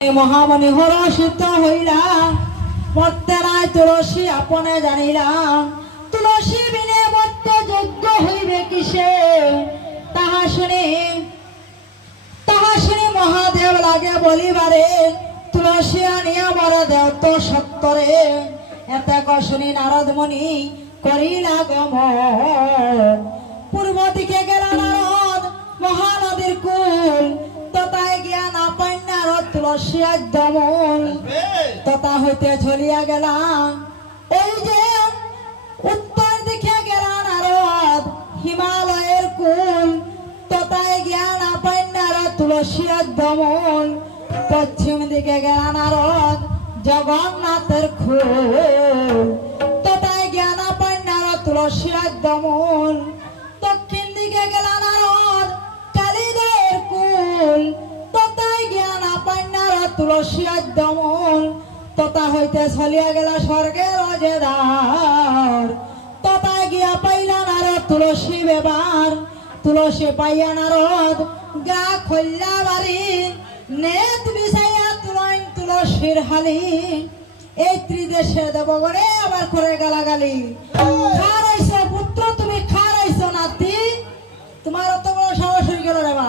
মহামণি হরষিত হইলা মর্তেরায় তুলসী আপনে জানিলাম তুলসী বিনে মর্ত যোগ্য হইবে কিসে? তাহা শুনি তাহা শুনি মহাদেব লাগে বলিবারে, তুলসী আনিয়া বড় দেব তো সত্তরে। এত শুনি নারদ মুনি করিলা গমন। পূর্ব দিকে গেল নারদ মহানদীর কুল তুলসী দমন তথা হইতে চলিয়া গেলাম। ওই যে উত্তর দিকে গেলাম নারদ হিমালয়ের কুল তথায় জ্ঞান আপাই নারদ তুলসী দমন। পশ্চিম দিকে গেলাম নারদ জগন্নাথের খুল। তথায় জ্ঞান আপাই নারদ তুলসী দমন। নারদ তুলসী দমন তথা হইতে চলিয়া গেল স্বর্গের অজেদার। তথা গিয়া পাইলা নারদ তুলসী বেবার, তুলসী পাইয়া নারদ গা খল্লা বাড়ি। নেত বিছাইয়া তুলইন তুলসীর হালি। এই ত্রিদেশে দেবগণে আবার করে গালাগালি। খারাইছ পুত্র, তুমি খারাইছ নাতি। তোমার অত বড় সাহস হয়ে গেল রে মা।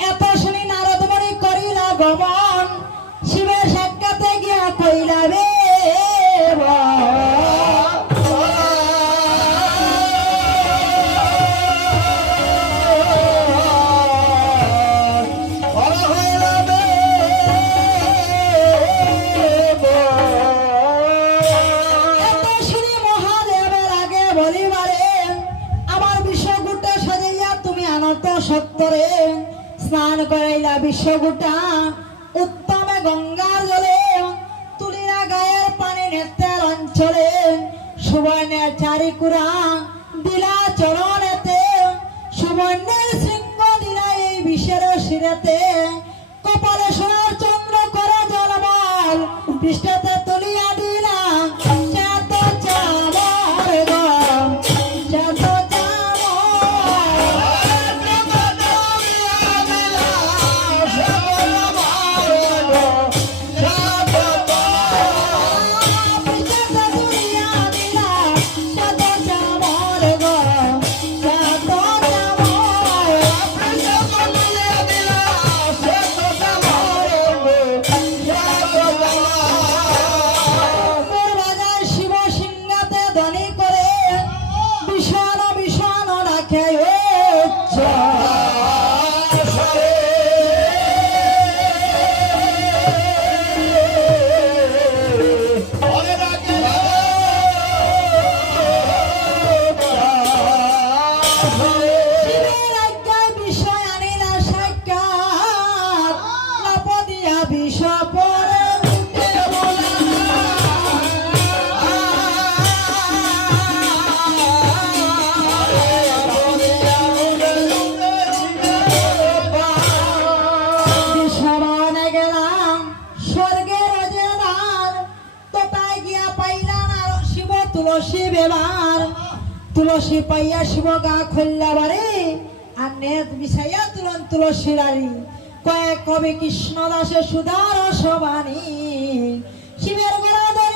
এত শুনি নারদমণি করিলা গমন শিবের সাক্ষাতে গিয়া কইলা রে এত শুনি মহাদেবের আগে বলিবারে আমার বিশ্বগুটা সাজাইয়া তুমি আনত সত্তরে। স্নান করাইলা বিশ্বগুটা উত্তমে গঙ্গার জলে, তুলিরা গায়ের পানি নেতের অঞ্চলে সুবর্ণের চারিকুরা দিলা চরণেতে, সুবর্ণের শৃঙ্গ দিলা এই বিষের শিরেতে, কপালে সোনার চন্দ্র করে জলবল, পৃষ্ঠতে বেবার তুলসী পাইয়া শিব গা খুললা বারে, আর নেত বিষাইয়া তুলন তুলসী রারি কয়েক কবি কৃষ্ণ দাসে সুদার সবানী শিবের গড়া